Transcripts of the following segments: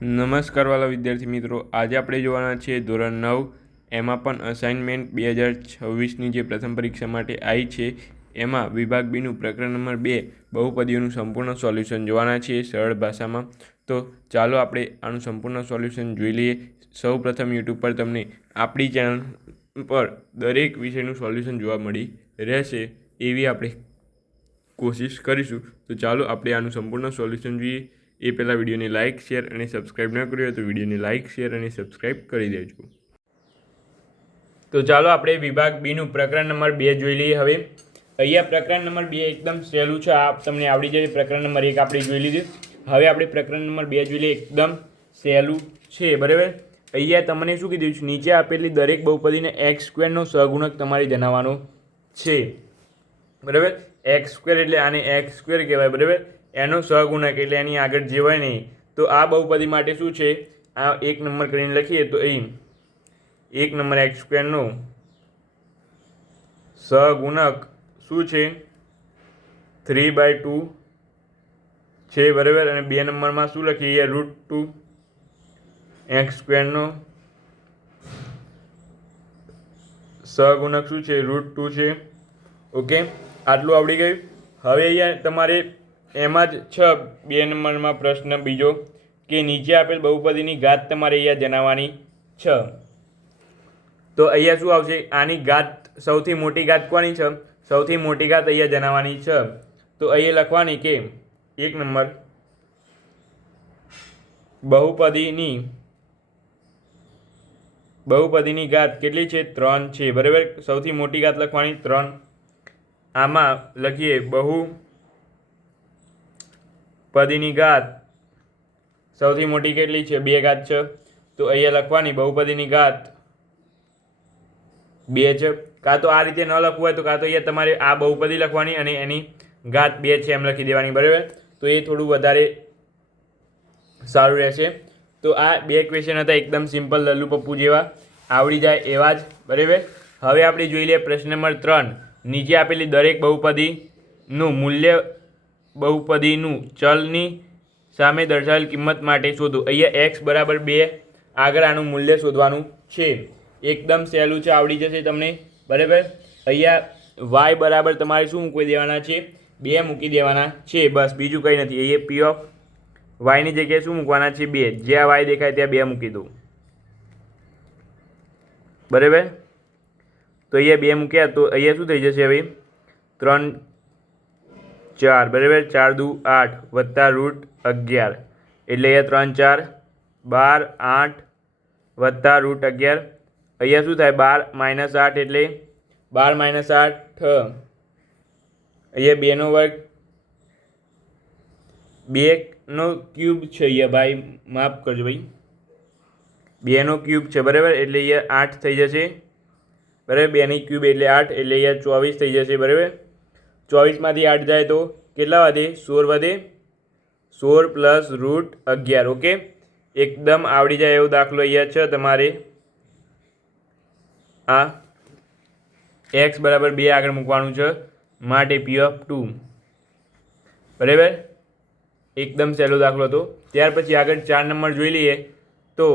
નમસ્કાર વાલા વિદ્યાર્થી મિત્રો, આજે આપણે જોવાના છીએ ધોરણ 9 એમાં પણ અસાઇનમેન્ટ 2026ની જે પ્રથમ પરીક્ષા માટે આવી છે એમાં વિભાગ બીનું પ્રકરણ નંબર 2 બહુપદીઓનું સંપૂર્ણ સોલ્યુશન જોવાના છીએ સરળ ભાષામાં. તો ચાલો આપણે આનું સંપૂર્ણ સોલ્યુશન જોઈ લઈએ. સૌ પ્રથમ યુટ્યુબ પર તમને આપણી ચેનલ પર દરેક વિષયનું સોલ્યુશન જોવા મળી રહેશે એવી આપણે કોશિશ કરીશું. તો ચાલો આપણે આનું સંપૂર્ણ સોલ્યુશન જોઈએ. એ પહેલાં વિડીયોને લાઇક, શેર અને સબસ્ક્રાઈબ ન કર્યું હોય તો વિડીયોને લાઇક, શેર અને સબસ્ક્રાઈબ કરી દેજો. તો ચાલો આપણે વિભાગ બીનું પ્રકરણ નંબર 2 જોઈ લઈએ. હવે અહીંયા પ્રકરણ નંબર 2 એકદમ સહેલું છે, આ તમને આવડી જાય. પ્રકરણ નંબર 1 આપણે જોઈ લીધું. હવે આપણે પ્રકરણ નંબર 2 જોઈ લઈએ. એકદમ સહેલું છે, બરાબર. અહીંયા તમને શું કીધું છે, નીચે આપેલી દરેક બહુપદીને x² નો સહગુણક તમારે જણાવવાનો છે, બરાબર. x² એટલે આને x² કહેવાય, બરાબર. એનો સહગુણક એટલે એની આગળ જે હોય નહીં. તો આ બહુપદી માટે શું છે, આ 1 નંબર કરીને લખીએ તો અહીં 1 નંબર x² નો સહગુણક શું છે, 3/2 છે, બરાબર. અને 2 નંબરમાં શું લખીએ, √2 x² નો સહગુણક શું છે, √2 છે. ઓકે, આટલું આવડી ગયું. હવે અહીંયા તમારે એમાં જ 2 નંબરમાં પ્રશ્ન બીજો કે નીચે આપેલ બહુપદીની ઘાત તમારે અહીંયા જણાવવાની છે. તો અહીંયા શું આવશે, આની ઘાત સૌથી મોટી ઘાત કોની છે, સૌથી મોટી ઘાત અહીંયા જણાવવાની છે. તો અહીંયા લખવાની કે 1 નંબર બહુપદીની ઘાત કેટલી છે, 3 છે, બરાબર. સૌથી મોટી ઘાત લખવાની 3. આમાં લખીએ બહુપદીની ઘાત સૌથી મોટી કેટલી છે, 2 ઘાત છે. તો અહીંયા લખવાની બહુપદીની ઘાત 2 છે. કાં તો આ રીતે ન લખવું હોય તો કાં તો અહીંયા તમારે આ બહુપદી લખવાની અને એની ઘાત 2 છે એમ લખી દેવાની, બરાબર. તો એ થોડું વધારે સારું રહેશે. તો આ 2 ક્વેશ્ચન હતા, એકદમ સિમ્પલ, લલ્લુ પપ્પુ જેવા, આવડી જાય એવા જ, બરાબર. હવે આપણે જોઈ લઈએ પ્રશ્ન નંબર 3. નીચે આપેલી દરેક બહુપદીનું મૂલ્ય બહુપદીનું ચલની સામે દર્શાવેલ કિંમત માટે શોધો. અહીંયા x બરાબર 2 આગળ આનું મૂલ્ય શોધવાનું છે. એકદમ સહેલું છે, આવડી જશે તમને, બરાબર. અહીંયા y બરાબર તમારે શું મૂકી દેવાના છે, 2 મૂકી દેવાના છે, બસ, બીજું કંઈ નથી. અહીંયા p ઓફ y ની જગ્યાએ શું મૂકવાના છે, 2. જ્યાં y દેખાય ત્યાં 2 મૂકી દો, બરાબર. તો અહીંયા 2 મૂક્યા તો અહીંયા શું થઈ જશે, હવે 3 4, બરાબર. 4 દુ 8 વત્તા √11 એટલે અહીંયા 3 4 12 8 વત્તા √11. અહીંયા શું થાય, 12 - 8 એટલે 12 - 8 અહીંયા 2 નો વર્ગ, 2 નો ક્યુબ છે અહીંયા, ભાઈ માફ કરજો ભાઈ, 2 નો ક્યુબ છે, બરાબર. એટલે અહીંયા 8 થઈ જશે, બરાબર. 2 ની ક્યુબ એટલે 8 એટલે અહીંયા 24 થઈ જશે, બરાબર. 24માંથી 8 જાય તો કેટલા વધે, 16 વધે. 16 પ્લસ √11. ઓકે, એકદમ આવડી જાય એવો દાખલો અહીંયા છે તમારે. આ x બરાબર 2 આગળ મૂકવાનું છે માટે p ઓફ 2, બરાબર. એકદમ સહેલો દાખલો હતો. ત્યાર પછી આગળ 4 નંબર જોઈ લઈએ. તો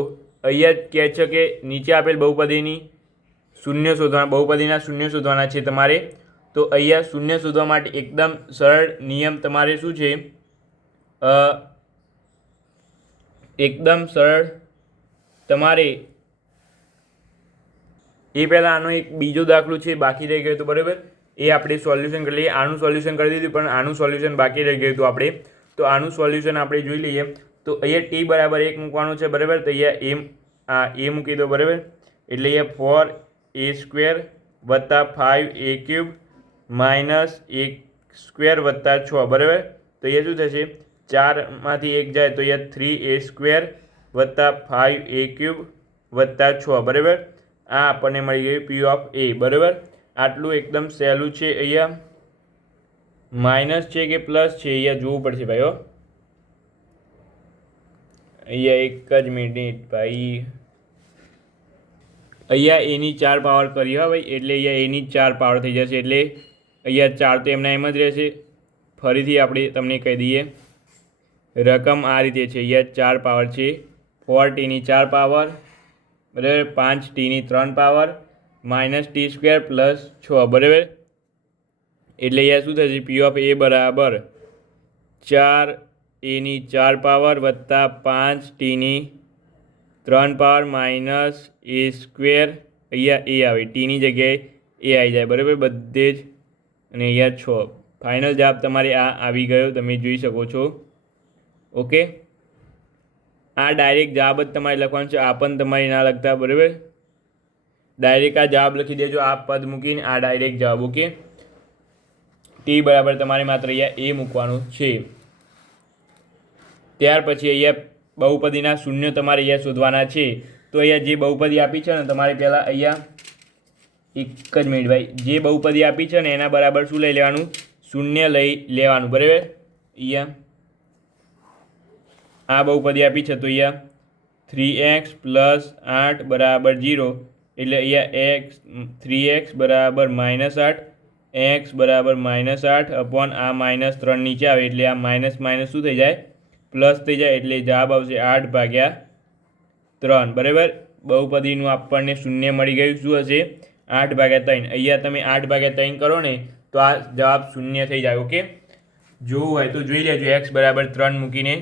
અહીંયા કહે છે કે નીચે આપેલ બહુપદીના શૂન્ય શોધવાના છે તમારે. તો અહીંયા શૂન્ય શોધવા માટે એકદમ સરળ નિયમ તમારે શું છે, એકદમ સરળ તમારે એ પહેલાં આનો એક બીજો દાખલો છે બાકી રહી ગયો હતો, બરાબર. એ આપણે સોલ્યુશન કરી લઈએ. આનું સોલ્યુશન કરી દીધું પણ આનું સોલ્યુશન બાકી રહી ગયું હતું આપણે. તો આનું સોલ્યુશન આપણે જોઈ લઈએ. તો અહીંયા t બરાબર 1 મૂકવાનું છે, બરાબર. તો અહીંયા a મૂકી દો, બરાબર. એટલે અહીંયા 4a² વત્તા 5a³ માઇનસ 1² વત્તા 6, બરાબર. તો અહીંયા શું થશે, 4માંથી 1 જાય તો અહીંયા 3a² વત્તા 5a³ વત્તા 6, બરાબર. આ આપણને મળી ગયું p ઓફ a, બરાબર. આટલું એકદમ સહેલું છે. અહીંયા માઇનસ છે કે પ્લસ છે અહીંયા જોવું પડશે ભાઈઓ. અહીંયા એક જ મિનિટ ભાઈ, અહીંયા એની 4 પાવર કરી હોય ભાઈ, એટલે અહીંયા એની 4 પાવર થઈ જશે. એટલે અહીંયા 4 તો એમના એમ જ રહેશે. ફરીથી આપણે તમને કહી દઈએ, રકમ આ રીતે છે, અહીંયા 4 પાવર છે 4t ની 4 પાવર બરાબર 5t ની 3 power minus T square plus 6 બરાબર. એટલે અહીંયા શું થશે પી ઓફ એ બરાબર 4a ની 4 પાવર વત્તા 5t ની 3 પાવર માઇનસ એ સ્ક્વેર, અહીંયા એ આવે ટીની જગ્યાએ એ આવી જાય બરાબર બધે જ, અને અહીંયા 6. ફાઇનલ જવાબ તમારે આ આવી ગયો, તમે જોઈ શકો છો. ઓકે, આ ડાયરેક્ટ જવાબ જ તમારે લખવાનો છે, આ પણ તમારે ના લખતા બરાબર. ડાયરેક્ટ આ જવાબ લખી દેજો, આ પદ મૂકીને આ ડાયરેક્ટ જવાબ. ઓકે, ટી બરાબર તમારે માત્ર અહીંયા એ મૂકવાનું છે. ત્યાર પછી અહીંયા બહુપદીના શૂન્ય તમારે અહીંયા શોધવાના છે. તો અહીંયા જે બહુપદી આપી છે ને તમારે પહેલાં અહીંયા એક જ મિનિટ ભાઈ, જે બહુપદી આપી છે ને એના બરાબર શું લઈ લેવાનું? શૂન્ય લઈ લેવાનું બરાબર. અહીંયા આ બહુપદી આપી છે તો અહીંયા 3x + 8 બરાબર 0, એટલે અહીંયા 3x બરાબર -8, x બરાબર -8 અપોન આ -3 નીચે આવે એટલે આ માઇનસ માઇનસ શું થઈ જાય? પ્લસ થઈ જાય. એટલે જવાબ આવશે 8/3 બરાબર. બહુપદીનું આપણને શૂન્ય મળી ગયું. શું હશે? 8/3. અહીંયા તમે 8/3 કરો ને તો આ જવાબ શૂન્ય થઈ જાય. ઓકે, જોવું હોય તો જોઈ લેજો x બરાબર 3 મૂકીને.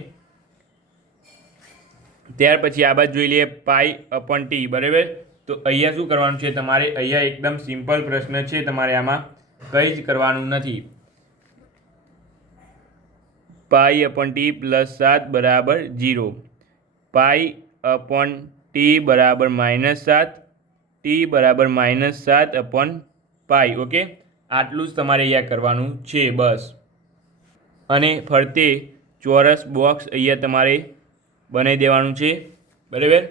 ત્યાર પછી આ બાજુ જોઈ લઈએ π/t બરાબર. તો અહીંયા શું કરવાનું છે તમારે? અહીંયા એકદમ સિમ્પલ પ્રશ્ન છે, તમારે આમાં કંઈ જ કરવાનું નથી. π/t + 7 બરાબર 0, π/t બરાબર -7, t બરાબર -7/π. ઓકે, આટલું જ તમારે અહીંયા કરવાનું છે બસ. અને ફરતે ચોરસ બોક્સ અહીંયા તમારે બનાવી દેવાનું છે બરાબર.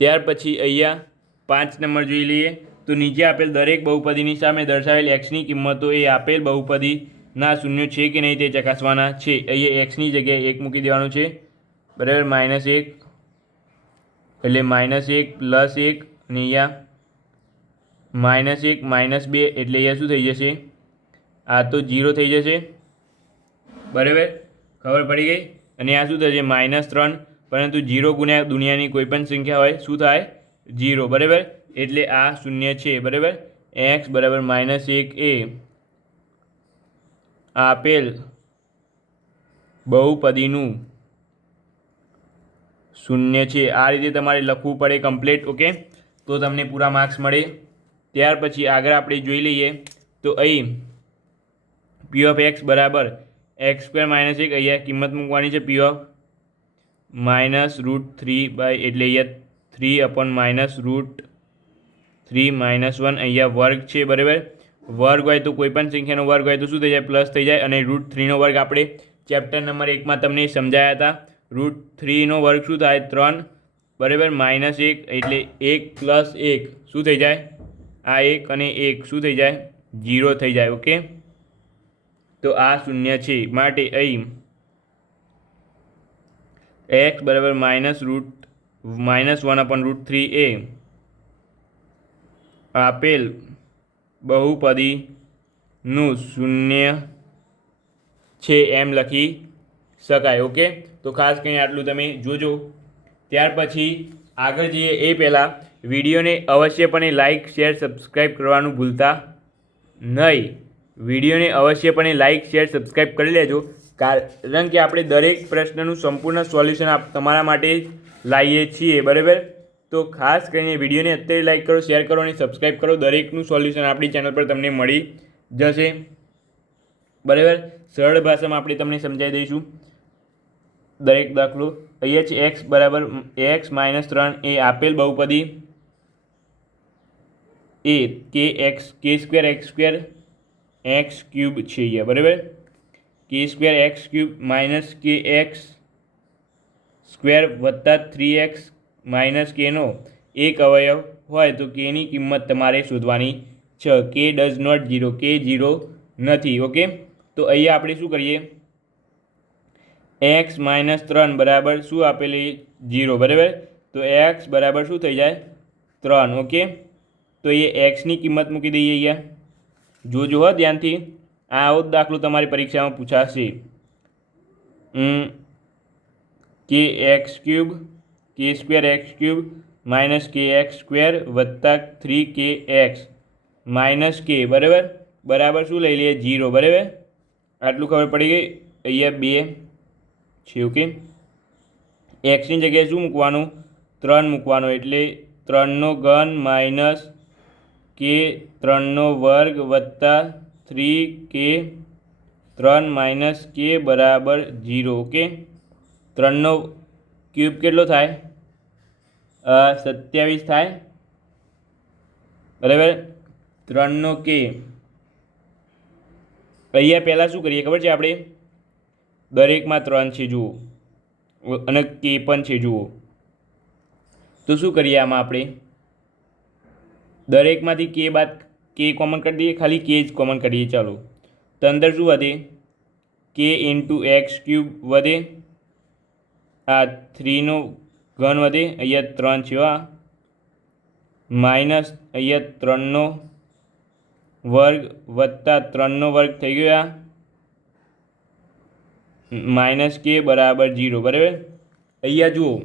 ત્યાર પછી અહીંયા 5 નંબર જોઈ લઈએ. તો નીચે આપેલ દરેક બહુપદીની સામે દર્શાવેલ એક્સની કિંમતો એ આપેલ બહુપદીના શૂન્ય છે કે નહીં તે ચકાસવાના છે. અહીંયા એક્સની જગ્યાએ 1 મૂકી દેવાનું છે બરાબર. -1 એટલે -1 + 1, અને અહીંયા -1 -2 એટલે અહીંયા શું થઈ જશે? આ તો 0 થઈ જશે બરાબર. ખબર પડી ગઈ? અને આ શું થશે? -3, પરંતુ 0 ગુણ્યા દુનિયાની કોઈ પણ સંખ્યા હોય શું થાય? 0 બરાબર. એટલે આ શૂન્ય છે બરાબર. x બરાબર -1 એ આપેલ બહુપદીનું શૂન્ય છે. આ રીતે તમારે લખવું પડે કમ્પ્લીટ. ઓકે, તો તમને પૂરા માર્ક્સ મળે. ત્યાર પછી આગળ આપણે જોઈ લઈએ. તો અહીં પી ઓફ x બરાબર x² - 1, અહીંયા કિંમત મૂકવાની છે પી ઓફ -√3 એટલે અહીંયા 3/-√3 - 1, અહીંયા વર્ગ છે બરાબર. વર્ગ હોય તો કોઈ પણ સંખ્યાનો વર્ગ હોય તો શું થઈ જાય? પ્લસ થઈ જાય. અને √3 નો વર્ગ આપણે ચેપ્ટર નંબર 1માં તમને સમજાયા હતા. √3 નો વર્ગ શું થાય? 3 બરાબર. -1 એટલે 1 + 1 શું થઈ જાય? આ 1 અને 1 શું થઈ જાય? 0 થઈ જાય. ઓકે, તો આ શૂન્ય છે. માટે અહીં x બરાબર -1/√3 એ આપેલ બહુપદીનું શૂન્ય છે એમ લખી શકાય. ઓકે, તો ખાસ કરીને આટલું તમે જોજો. ત્યાર પછી આગળ જઈએ એ પહેલાં વિડીયોને અવશ્યપણે લાઇક, શેર, સબસ્ક્રાઈબ કરવાનું ભૂલતા નહીં. વિડીયોને અવશ્યપણે લાઇક, શેર, સબસ્ક્રાઈબ કરી લેજો, કારણ કે આપણે દરેક પ્રશ્નનું સંપૂર્ણ સોલ્યુશન તમારા માટે લાવીએ છીએ બરાબર. તો ખાસ કરીને વિડીયોને અત્યારે લાઇક કરો, શેર કરો અને સબસ્ક્રાઈબ કરો. દરેકનું સોલ્યુશન આપણી ચેનલ પર તમને મળી જશે બરાબર. સરળ ભાષામાં આપણે તમને સમજાવી દઈશું દરેક દાખલો. અહીંયા છે x બરાબર x - 3 એ આપેલ બહુપદી એ k² x² છે અહીંયા બરાબર. k² x³ - kx² વત્તા 3x - k નો એક અવયવ હોય તો k ની કિંમત તમારે શોધવાની છે. k ડઝ નોટ 0, k 0 નથી. ઓકે, તો અહીંયા આપણે શું કરીએ? x - 3 બરાબર શું આપેલી? 0 બરાબર. તો x બરાબર શું થઈ જાય? 3. ઓકે, તો એ x ની કિંમત મૂકી દઈએ. અહીંયા જોજો હો ધ્યાનથી, આવો જ દાખલો તમારી પરીક્ષામાં પૂછાશે. કે એક્સ ક્યુબ કે સ્ક્વેર એક્સ ક્યુબ માઇનસ કે એક્સ સ્ક્વેર વત્તા 3 એક્સ માઇનસ કે બરાબર બરાબર શું લઈ લઈએ 0 બરાબર આટલું ખબર પડી ગઈ અહીંયા 2 છે ઓકે એક્સની જગ્યાએ શું મૂકવાનું 3 મૂકવાનું એટલે 3નો ઘન માઇનસ કે 3નો વર્ગ વત્તા 3 3 માઇનસ કે બરાબર 0 ઓકે 3નો ક્યુબ કેટલો થાય 27 થાય બરાબર 3નો કે અહીંયા પહેલાં શું કરીએ ખબર છે આપણે દરેકમાં 3 છે જુઓ અને કે પણ છે જુઓ તો શું કરીએ આમાં આપણે દરેકમાંથી કે બાદ કે કોમન કરી દઈએ ખાલી કે જ કોમન કરીએ ચાલો તો અંદર શું વધે કે ઇન્ટુ એક્સ ક્યુબ વધે આ 3નો ઘન વધે અહીંયા 3 છે આ માઇનસ અહીંયા 3નો વર્ગ વત્તા 3નો વર્ગ થઈ ગયો આ માઇનસ કે બરાબર 0 બરાબર અહીંયા જુઓ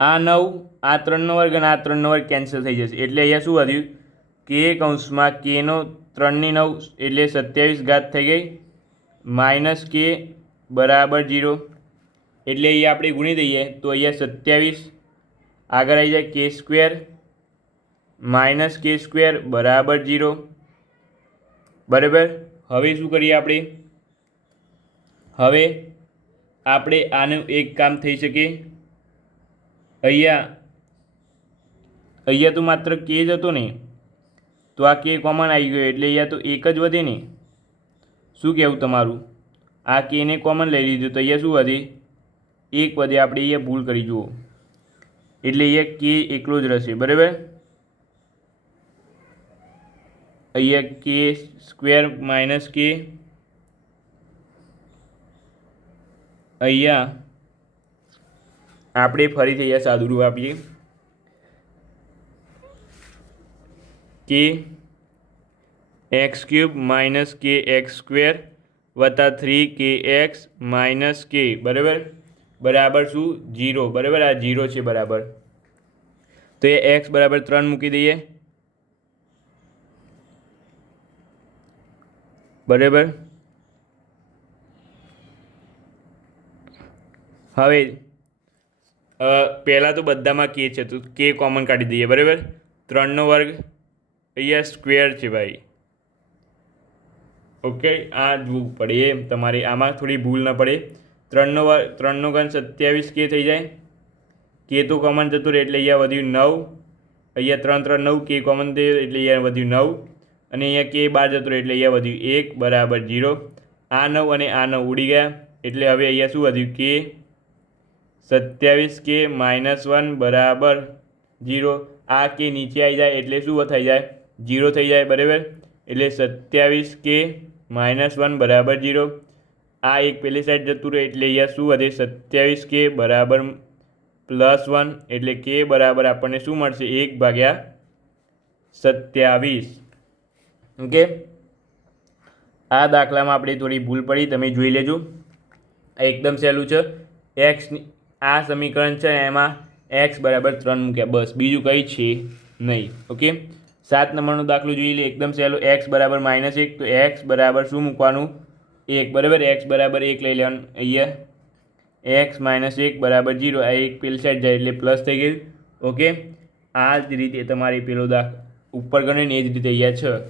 આ 9 આ 3નો વર્ગ અને આ 3નો વર્ગ કેન્સલ થઈ જશે એટલે અહીંયા શું વધ્યું કે કૌંસમાં કેનો 3 ની 9 એટલે 27 ઘાત થઈ ગઈ માઇનસ કે બરાબર 0 એટલે અહીંયા આપણે ગુણી દઈએ તો અહીંયા 27 આગળ આવી જાય કે સ્ક્વેર માઇનસ કે સ્ક્વેર બરાબર 0 બરાબર હવે શું કરીએ આપણે આનું એક કામ થઈ શકે અહીંયા તો માત્ર કે જ હતો ને તો આ કે કોમન આવી ગયો એટલે અહીંયા તો એક જ વધે ને શું કહેવું તમારું આ કેને કોમન લઈ લીધું તો અહીંયા શું વધે એક વધે આપણે અહીંયા ભૂલ કરી જુઓ એટલે અહીંયા કે એકલો જ રહેશે બરાબર અહીંયા કે સ્ક્વેર માઇનસ કે અહીંયા આપણે ફરીથી અહીંયા સાદુરૂપ આપીએ કે એક્સ ક્યુબ માઇનસ કે એક્સ સ્ક્વેર વત્તા 3 એક્સ માઇનસ કે બરાબર બરાબર શું 0 બરાબર આ 0 છે બરાબર તો એ એક્સ બરાબર 3 મૂકી દઈએ બરાબર હવે પહેલાં તો બધામાં કે છે તો કે કોમન કાઢી દઈએ બરાબર 3નો વર્ગ અહીંયા સ્ક્વેર છે ભાઈ ઓકે આ જોવું પડે એમ તમારે આમાં થોડી ભૂલ ન પડે 3નો ઘન 27 કે થઈ જાય કે તો કોમન જતું રહે એટલે અહીંયા વધ્યું 9 અહીંયા 3 3 9 કે કોમન થયું એટલે અહીંયા વધ્યું 9 અને અહીંયા કે 12 જતું રહે એટલે અહીંયા વધ્યું 1 બરાબર 0 આ 9 અને આ 9 ઉડી ગયા એટલે હવે અહીંયા શું વધ્યું કે 27 કે -1 બરાબર 0 આ કે નીચે આવી જાય એટલે શું થઈ જાય 0 થઈ જાય બરાબર એટલે 27 કે -1 બરાબર 0 આ એક પેલી સાઈડ જતું રહે એટલે અહીંયા શું વધે 27 કે બરાબર +1 એટલે કે બરાબર આપણને શું મળશે 1/27 ઓકે આ દાખલામાં આપણે થોડી ભૂલ પડી તમે જોઈ લેજો આ એકદમ સહેલું છે એક્સની આ સમીકરણ છે એમાં એક્સ બરાબર 3 મૂક્યા બસ બીજું કંઈ છે નહીં ઓકે 7 નંબરનો દાખલો જોઈ લે એકદમ સહેલો એક્સ બરાબર -1 તો એક્સ બરાબર શું મૂકવાનું 1 બરાબર એક્સ બરાબર 1 લઈ લેવાનું અહીંયા એક્સ -1 બરાબર 0 આ એક પેલી સાઈડ જાય એટલે પ્લસ થઈ ગયું ઓકે આ જ રીતે તમારે પેલો ઉપર ગણીને એ જ રીતે અહીંયા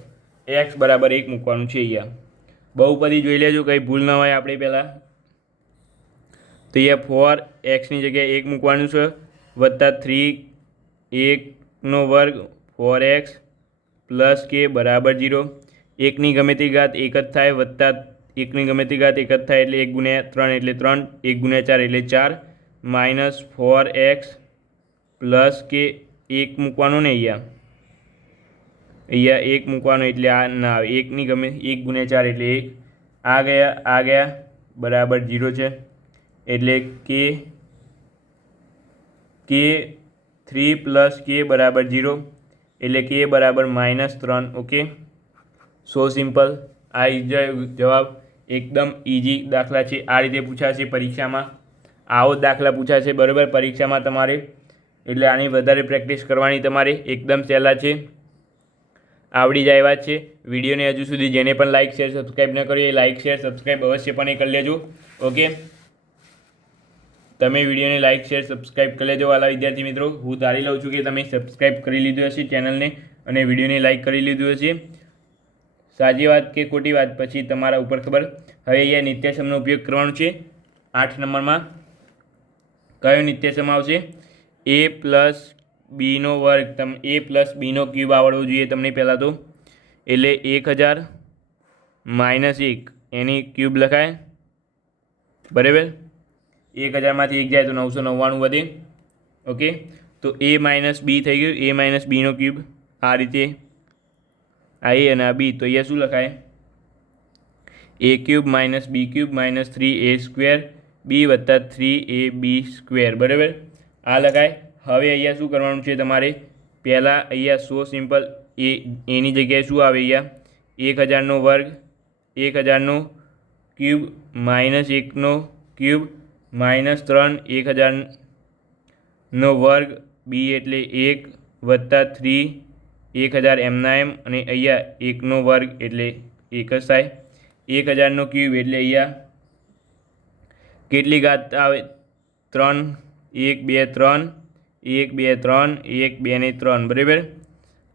છે એક્સ બરાબર 1 મૂકવાનું છે અહીંયા બહુપદી જોઈ લેજો કંઈ ભૂલ ન હોય આપણે પહેલાં તો અહીંયા 4 ની જગ્યાએ 1 મૂકવાનું છે વત્તા 3 1નો વર્ગ 4x પ્લસ કે બરાબર 0 1ની ગમે તે ઘાત 1 જ થાય વત્તા 1ની ગમે તે ઘાત 1 જ થાય એટલે 1 × 3 એટલે 3 1 × 4 એટલે 4 -4x પ્લસ કે 1 મૂકવાનું ને અહીંયા 1 મૂકવાનું એટલે આ ના આવે 1ની ગમે 1 × 4 એટલે 1 આ ગયા બરાબર 0 છે એટલે કે 3 + કે બરાબર 0 એટલે કે બરાબર -3 ઓકે સો સિમ્પલ આ જવાબ એકદમ ઇઝી દાખલા છે આ રીતે પૂછાશે પરીક્ષામાં આવો જ દાખલા પૂછાશે બરાબર પરીક્ષામાં તમારે, એટલે આની વધારે પ્રેક્ટિસ કરવાની તમારે. એકદમ સહેલા છે, આવડી જાય એવા જ છે. વિડીયોને હજુ સુધી જેને પણ લાઇક શેર સબસ્ક્રાઈબ ન કર્યું એ લાઇક શેર સબસ્ક્રાઈબ અવશ્યપણે કરી લેજો. ઓકે, તમે વિડીયોને લાઇક શેર સબસ્ક્રાઈબ કરી લેજો વાલા વિદ્યાર્થી મિત્રો. હું ધારી લઉં છું કે તમે સબસ્ક્રાઈબ કરી લીધું હશે ચેનલને અને વિડીયોને લાઇક કરી લીધું હશે. સાચી વાત કે ખોટી વાત પછી તમારા ઉપર ખબર. હવે અહીંયા નિત્યસમનો ઉપયોગ કરવાનો છે. 8 નંબરમાં કયો નિત્યસમ આવશે? a પ્લસ બીનો વર્ગ. a પ્લસ બીનો ક્યુબ આવડવો જોઈએ તમને પહેલાં તો. એટલે 1000 માઇનસ 1 એની ક્યુબ લખાય બરાબર. 1000માંથી 1 જાય તો 999 વધે. ઓકે, તો a માઇનસ બી થઈ ગયું. a માઇનસ બીનો ક્યુબ આ રીતે આ a અને આ b. તો અહીંયા શું લખાય? a cube minus B cube minus 3a square b વત્તા 3ab સ્ક્વેર બરાબર. આ લખાય. હવે અહીંયા શું કરવાનું છે તમારે? પહેલાં અહીંયા સો સિમ્પલ એની જગ્યાએ શું આવે? અહીંયા 1000નો વર્ગ, 1000નો ક્યુબ માઇનસ 1નો ક્યુબ માઇનસ 3 1000નો વર્ગ b એટલે 1 વત્તા 3 1000 એમના એમ અને અહીંયા 1નો વર્ગ એટલે 1 જ થાય. 1000નો ક્યુબ એટલે અહીંયા કેટલી ઘાત આવે? 3 1 2 3 1 2 3 1 2 ને 3 બરાબર.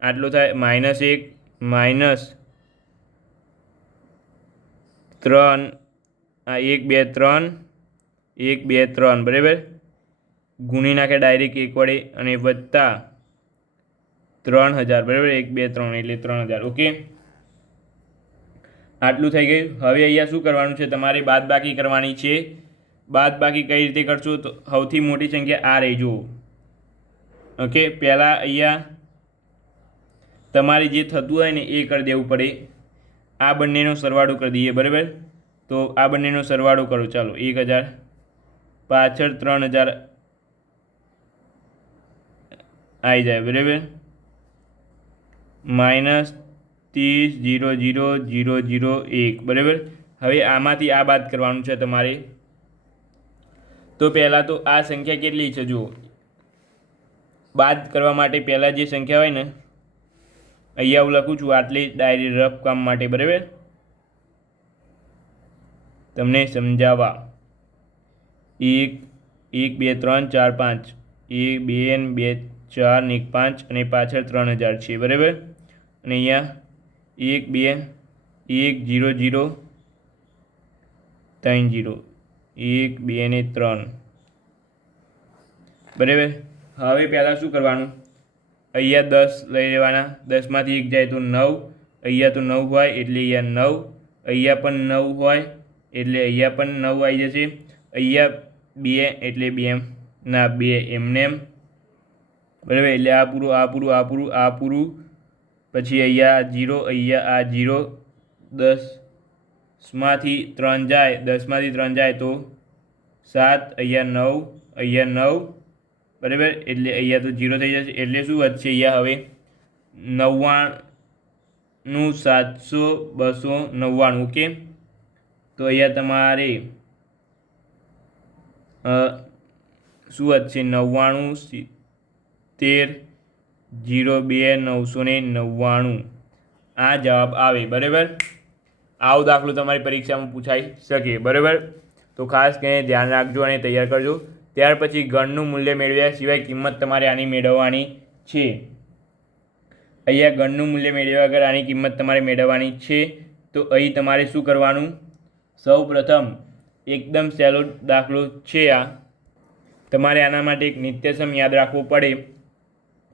આટલું થાય. માઇનસ 1 માઇનસ 3 આ 1 2 3 1 2 3 બરાબર. ગુણી નાખે ડાયરેક્ટ 1 વડે અને વત્તા 3000 બરાબર. 1 2 3 એટલે 3000. ઓકે, આટલું થઈ ગયું. હવે અહીંયા શું કરવાનું છે તમારે? બાદબાકી કરવાની છે. બાદબાકી કઈ રીતે કરશો? તો સૌથી મોટી સંખ્યા આ રહી જુઓ. ઓકે, પહેલાં અહીંયા તમારે જે થતું હોય ને એ કરી દેવું પડે. આ બંનેનો સરવાળો કરી દઈએ બરાબર. તો આ બંનેનો સરવાળો કરો. ચાલો 1000 પાછળ 3000 આવી જાય બરાબર. માઇનસ 30 0 0 0 0 1 બરાબર. હવે આમાંથી આ બાદ કરવાનું છે તમારે. તો પહેલાં તો આ સંખ્યા કેટલી છે જુઓ. બાદ કરવા માટે પહેલાં જે સંખ્યા હોય ને અહીંયા હું લખું છું આટલી ડાયરી રફ કામ માટે બરાબર, તમને સમજાવવા. 1 1 2 3 4 5 1 2 2 4 ને 5 અને પાછળ 3000 છે બરાબર. અને અહીંયા 1 2 1 0 0 3 0 1 2 ને 3 બરાબર. હવે પહેલાં શું કરવાનું? અહીંયા 10 લઈ લેવાના. 10માંથી 1 જાય તો 9. અહીંયા તો 9 હોય એટલે અહીંયા 9. અહીંયા પણ 9 હોય એટલે અહીંયા પણ 9 આવી જશે. અહીંયા 2 એટલે 2 ના 2 એમને એમ બરાબર. એટલે આ પૂરું આ પૂરું આ પૂરું આ પૂરું. પછી અહીંયા 0 અહીંયા આ 0. 10માંથી 3 જાય 10માંથી 3 જાય તો 7. અહીંયા 9 અહીંયા 9 બરાબર. એટલે અહીંયા તો 0 થઈ જશે. એટલે શું વધશે અહીંયા હવે? 99 700 299. ઓકે, તો અહીંયા તમારે શું વધશે? 99 70 02 999. આ જવાબ આવે બરાબર. આવો દાખલો તમારી પરીક્ષામાં પૂછાઈ શકે બરાબર. તો ખાસ કરીને ધ્યાન રાખજો અને તૈયાર કરજો. ત્યાર પછી ગણનું મૂલ્ય મેળવ્યા સિવાય કિંમત તમારે આની મેળવવાની છે. અહીંયા ગણનું મૂલ્ય મેળવ્યા વગર આની કિંમત તમારે મેળવવાની છે. તો અહીં તમારે શું કરવાનું? સૌ પ્રથમ એકદમ સહેલો દાખલો છે આ. તમારે આના માટે એક નિત્યસમ યાદ રાખવો પડે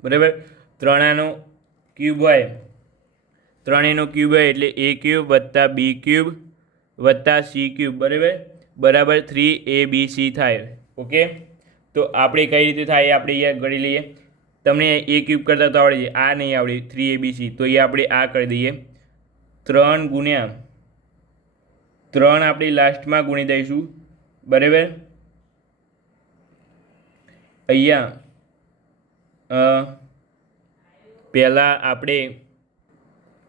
બરાબર. ત્રણેયનો ક્યુબ હોય, ત્રણેયનો ક્યુબ હોય એટલે a ક્યુબ વત્તા b ક્યુબ વત્તા c ક્યુબ બરાબર બરાબર 3abc થાય. ઓકે, તો આપણે કઈ રીતે થાય આપણે અહીંયા ગણી લઈએ. તમને a ક્યુબ કરતાં તો આવડે છે, આ નહીં આવડે 3abc. તો એ આપણે આ કરી દઈએ. 3 ગુણ્યા 3 આપણે લાસ્ટમાં ગુણી દઈશું બરાબર. અહીંયા પહેલાં આપણે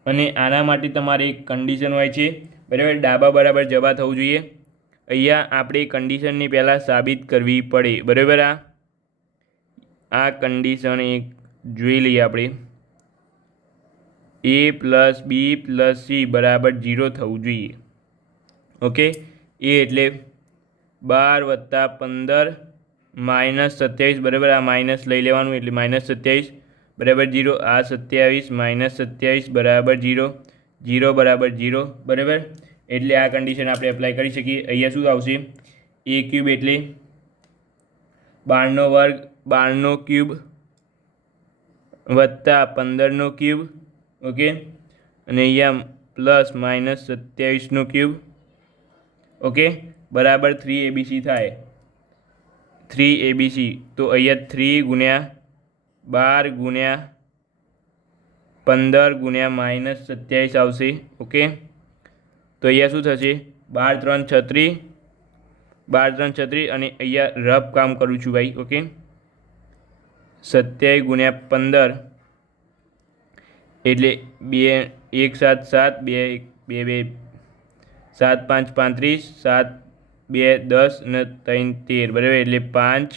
અને આના માટે તમારે એક કન્ડિશન હોય છે બરાબર. ડાબા બરાબર જવા થવું જોઈએ. અહીંયા આપણે કન્ડિશનની પહેલાં સાબિત કરવી પડે, બરાબર. આ કન્ડિશન એક જોઈ લઈએ આપણે. a plus B plus C બરાબર 0 થવું જોઈએ. ઓકે, એ એટલે 12 વત્તા 15 માઇનસ 27, બરાબર. આ માઇનસ લઈ લેવાનું એટલે માઇનસ 27 બરાબર 0. આ 27 માઇનસ 27 બરાબર 0, 0 બરાબર 0, બરાબર. એટલે આ કન્ડિશન આપણે એપ્લાય કરી શકીએ. અહીંયા શું આવશે? a ક્યુબ એટલે 12નો વર્ગ, 12નો ક્યુબ વત્તા 15નો ક્યુબ. ઓકે, અને અહીંયા પ્લસ માઇનસ 27નો ક્યુબ. ઓકે, બરાબર 3abc થાય. 3abc તો અહીંયા 3 ગુણ્યા 12 ગુણ્યા 15 ગુણ્યા માઇનસ 27 આવશે. ઓકે, તો અહીંયા શું થશે? 12 3 36, 12 3 36, અને અહીંયા રફ કામ કરું છું ભાઈ. ઓકે, 27 ગુણ્યા 15 એટલે 2 1 7 7, 2 2 2 7 5 35, 7 2 10 અને 3 13, બરાબર. એટલે 5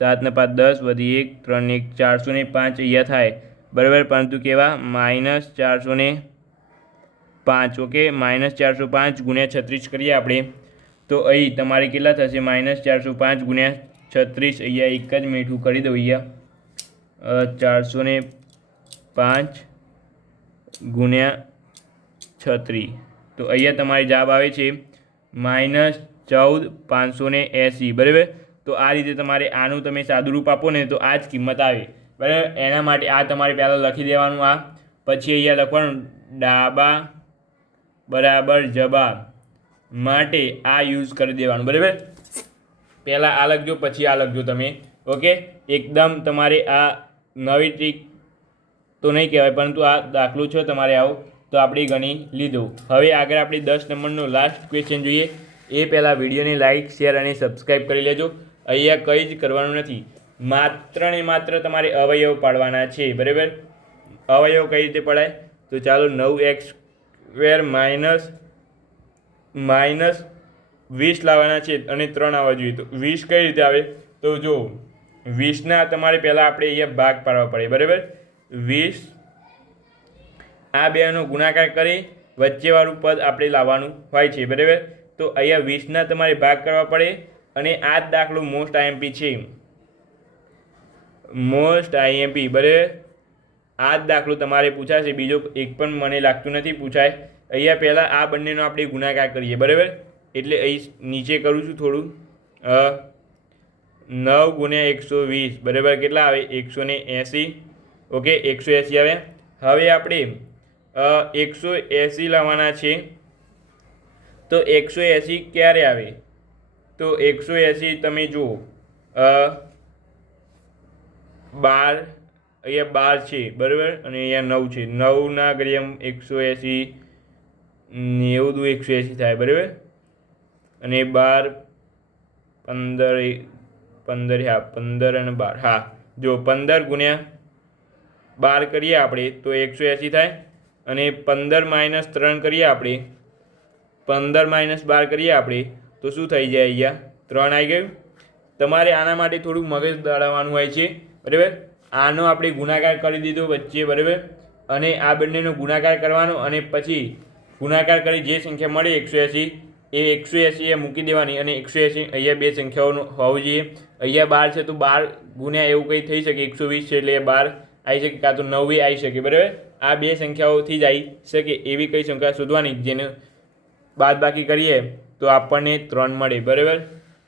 7 ને 5 10 વધી 1 3 1 405 અહીંયા થાય, બરાબર. પરંતુ કેવા? માઇનસ 405. ઓકે, માઇનસ 405 ગુણ્યા 36 કરીએ આપણે તો અહીં તમારે કેટલા થશે? માઇનસ 405 ગુણ્યા 36. અહીંયા એક જ મીઠું કરી દઉં. અહીંયા 405 ગુણ્યા 36, તો અહીંયા તમારે જવાબ આવે છે માઇનસ 14,580, બરાબર. તો આ રીતે તમારે આનું તમે સાદું રૂપ આપો ને તો આ જ કિંમત આવે, બરાબર. એના માટે આ તમારે પહેલાં લખી દેવાનું. આ પછી અહીંયા લખવાનું ડાબા બરાબર જબા માટે આ યુઝ કરી દેવાનું, બરાબર. પહેલાં આ લખજો, પછી આ લખજો તમે. ઓકે, એકદમ તમારે આ નવી ટ્રીક તો નહીં કહેવાય, પરંતુ આ દાખલો છે તમારે આવો તો આપણે ગણી લીધો. હવે આગળ આપણે 10 નંબરનો લાસ્ટ ક્વેશ્ચન જોઈએ. એ પહેલાં વિડીયોને લાઇક શેર અને સબસ્ક્રાઈબ કરી લેજો. અહીંયા કંઈ જ કરવાનું નથી, માત્ર ને માત્ર તમારે અવયવ પાડવાના છે, બરાબર. અવયવ કઈ રીતે પડાય? તો ચાલો 9x² માઇનસ 20 લાવવાના છે અને 3 આવવા જોઈએ. તો 20 કઈ રીતે આવે? તો જો 20ના તમારે પહેલાં આપણે અહીંયા ભાગ પાડવા પડે, બરાબર. 20 આ બેનો ગુણાકાર કરી વચ્ચેવાળું પદ આપણે લાવવાનું હોય છે, બરાબર. તો અહીંયા 20ના તમારે ભાગ કરવા પડે. અને આ જ દાખલો મોસ્ટ આઈએમપી છે, મોસ્ટ આઈએમપી, બરાબર. આ જ દાખલો તમારે પૂછાશે, બીજો એક પણ મને લાગતું નથી પૂછાય. અહીંયા પહેલાં આ બંનેનો આપણે ગુણાકાર કરીએ, બરાબર. એટલે અહીં નીચે કરું છું થોડું. 9 ગુણ્યા 120, બરાબર. કેટલા આવે? 180. ઓકે, 180 આવે. હવે આપણે 180 લાવવાના છે. તો 180 ક્યારે આવે? તો 180 તમે જુઓ 12, અહીંયા 12 છે, બરાબર. અને અહીંયા 9 છે. 9ના કરીએ 180, 90 દુ 180 થાય, બરાબર. અને 12 15 15, હા 15 અને 12, હા જો 15 ગુણ્યા 12 કરીએ આપણે તો 180 થાય. અને 15 માઇનસ 3 કરીએ આપણે, 15 માઇનસ 12 કરીએ આપણે તો શું થઈ જાય? અહીંયા 3 આવી ગયું. તમારે આના માટે થોડુંક મગજ દળાવવાનું હોય છે, બરાબર. આનો આપણે ગુણાકાર કરી દીધો વચ્ચે, બરાબર. અને આ બંનેનો ગુણાકાર કરવાનો અને પછી ગુણાકાર કરી જે સંખ્યા મળે 180 એ 180 એ મૂકી દેવાની. અને 180 અહીંયા બે સંખ્યાઓનું હોવું જોઈએ. અહીંયા 12 છે તો 12 ગુણ્યા એવું કંઈ થઈ શકે. 120 છે એટલે 12 આવી શકે, કાં તો 9 આવી શકે, બરાબર. આ બે સંખ્યાઓથી જ આવી શકે એવી કઈ સંખ્યા શોધવાની જેને બાદબાકી કરીએ તો આપણને 3 મળે, બરાબર.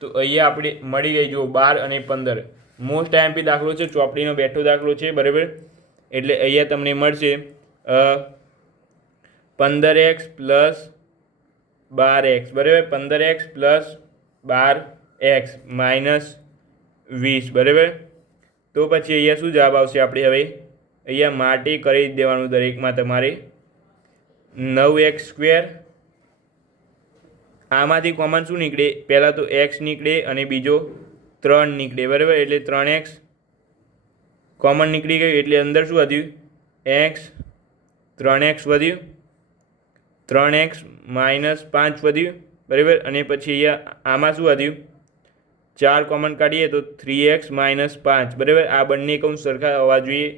તો અહીંયા આપણે મળી ગઈ જો 12 અને 15. મોસ્ટ આઈએમપી દાખલો છે, ચોપડીનો બેઠો દાખલો છે, બરાબર. એટલે અહીંયા તમને મળશે 15x પ્લસ 12x, બરાબર. 15x પ્લસ 12x માઇનસ 20, બરાબર. તો પછી અહીંયા શું જવાબ આવશે? આપણે હવે અહીંયા માટે કરી દેવાનું દરેકમાં તમારે 9x². આમાંથી કોમન શું નીકળે? પહેલાં તો x નીકળે અને બીજો 3 નીકળે, બરાબર. એટલે 3x કોમન નીકળી ગયું એટલે અંદર શું વધ્યું? x, 3x વધ્યું, 3x માઇનસ 5 વધ્યું, બરાબર. અને પછી અહીંયા આમાં શું વધ્યું, 4 કોમન કાઢીએ તો 3x - 5, બરાબર. આ બંને કૌંસ સરખા હોવા જોઈએ.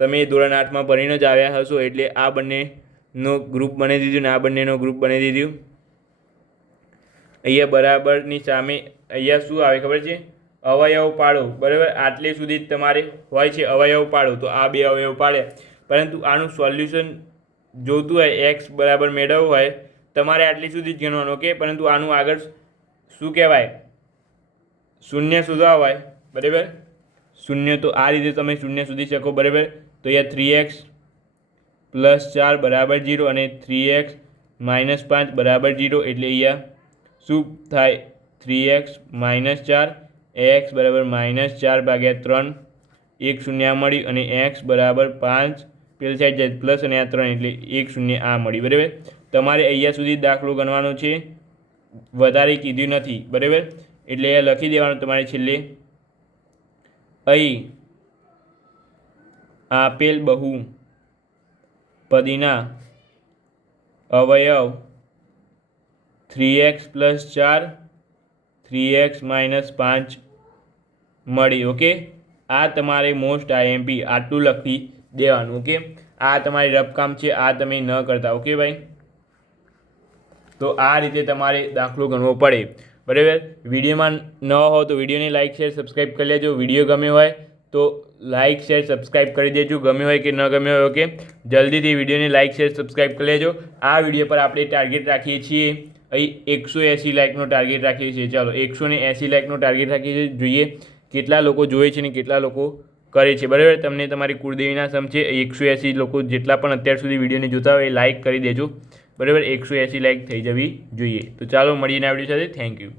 તમે ધોરણ 8માં ભણીને જ આવ્યા હશો એટલે આ બંનેનો ગ્રુપ બની દીધું ને આ બંનેનો ગ્રુપ બની દીધું. અહીંયા બરાબરની સામે અહીંયા શું આવે ખબર છે, અવયવ પાડો, બરાબર. આટલે સુધી જ તમારે હોય છે અવયવ પાડો, તો આ 2 અવયવ પાડ્યા. પરંતુ આનું સોલ્યુશન જોતું હોય, એક્સ બરાબર મેળવવું હોય, તમારે આટલી સુધી જ ગણવાનું, ઓકે. પરંતુ આનું આગળ શું કહેવાય, શૂન્ય શોધવા હોય, બરાબર. શૂન્ય તો આ રીતે તમે શૂન્ય શોધી શકો, બરાબર. તો અહીંયા 3x + 4 બરાબર 0 અને 3x - 5 બરાબર 0. એટલે અહીંયા શું થાય, 3x - 4, x બરાબર -4/3, 1 0 આ મળી અને x બરાબર 5, પેલી સાઈડ જાય પ્લસ અને આ 3 એટલે 1 0 આ મળી, બરાબર. તમારે અહીંયા સુધી દાખલો ગણવાનો છે, વધારે કીધું નથી, બરાબર. એટલે અહીંયા લખી દેવાનું તમારે છેલ્લે, અહીં આપેલ બહુપદીના અવયવ 3x + 4, 3x - 5 મળી, ઓકે. આ તમારે મોસ્ટ આઈએમપી આટલું લખી દેવાનું, ઓકે. આ તમારી રફ કામ છે, આ તમે ન કરતા, ઓકે ભાઈ. તો આ રીતે તમારે દાખલો ગણવો પડે, બરાબર. વિડીયોમાં ન હો તો વિડીયોને લાઇક શેર સબસ્ક્રાઈબ કરી લેજો. વિડીયો ગમ્યો હોય તો લાઇક શેર સબસ્ક્રાઈબ કરી દેજો, ગમ્યો હોય કે ન ગમ્યો હોય, ઓકે. જલ્દીથી વિડીયોને લાઇક શેર સબસ્ક્રાઈબ કરી લેજો. આ વિડીયો પર આપણે ટાર્ગેટ રાખીએ છીએ, અહીં 180 લાઇકનો ટાર્ગેટ રાખીએ છીએ. ચાલો 180 લાઇકનો ટાર્ગેટ રાખીએ છીએ, જોઈએ કેટલા લોકો જોવે છે ને કેટલા લોકો કરે છે, બરાબર. તમને તમારી કુળદેવીના સમ છે, 180 લોકો જેટલા પણ અત્યાર સુધી વિડીયોને જોતા હોય એ લાઇક કરી દેજો, બરાબર. 180 લાઇક થઈ જવી જોઈએ. તો ચાલો મળીને આ વિડીયો સાથે, થેન્ક યુ.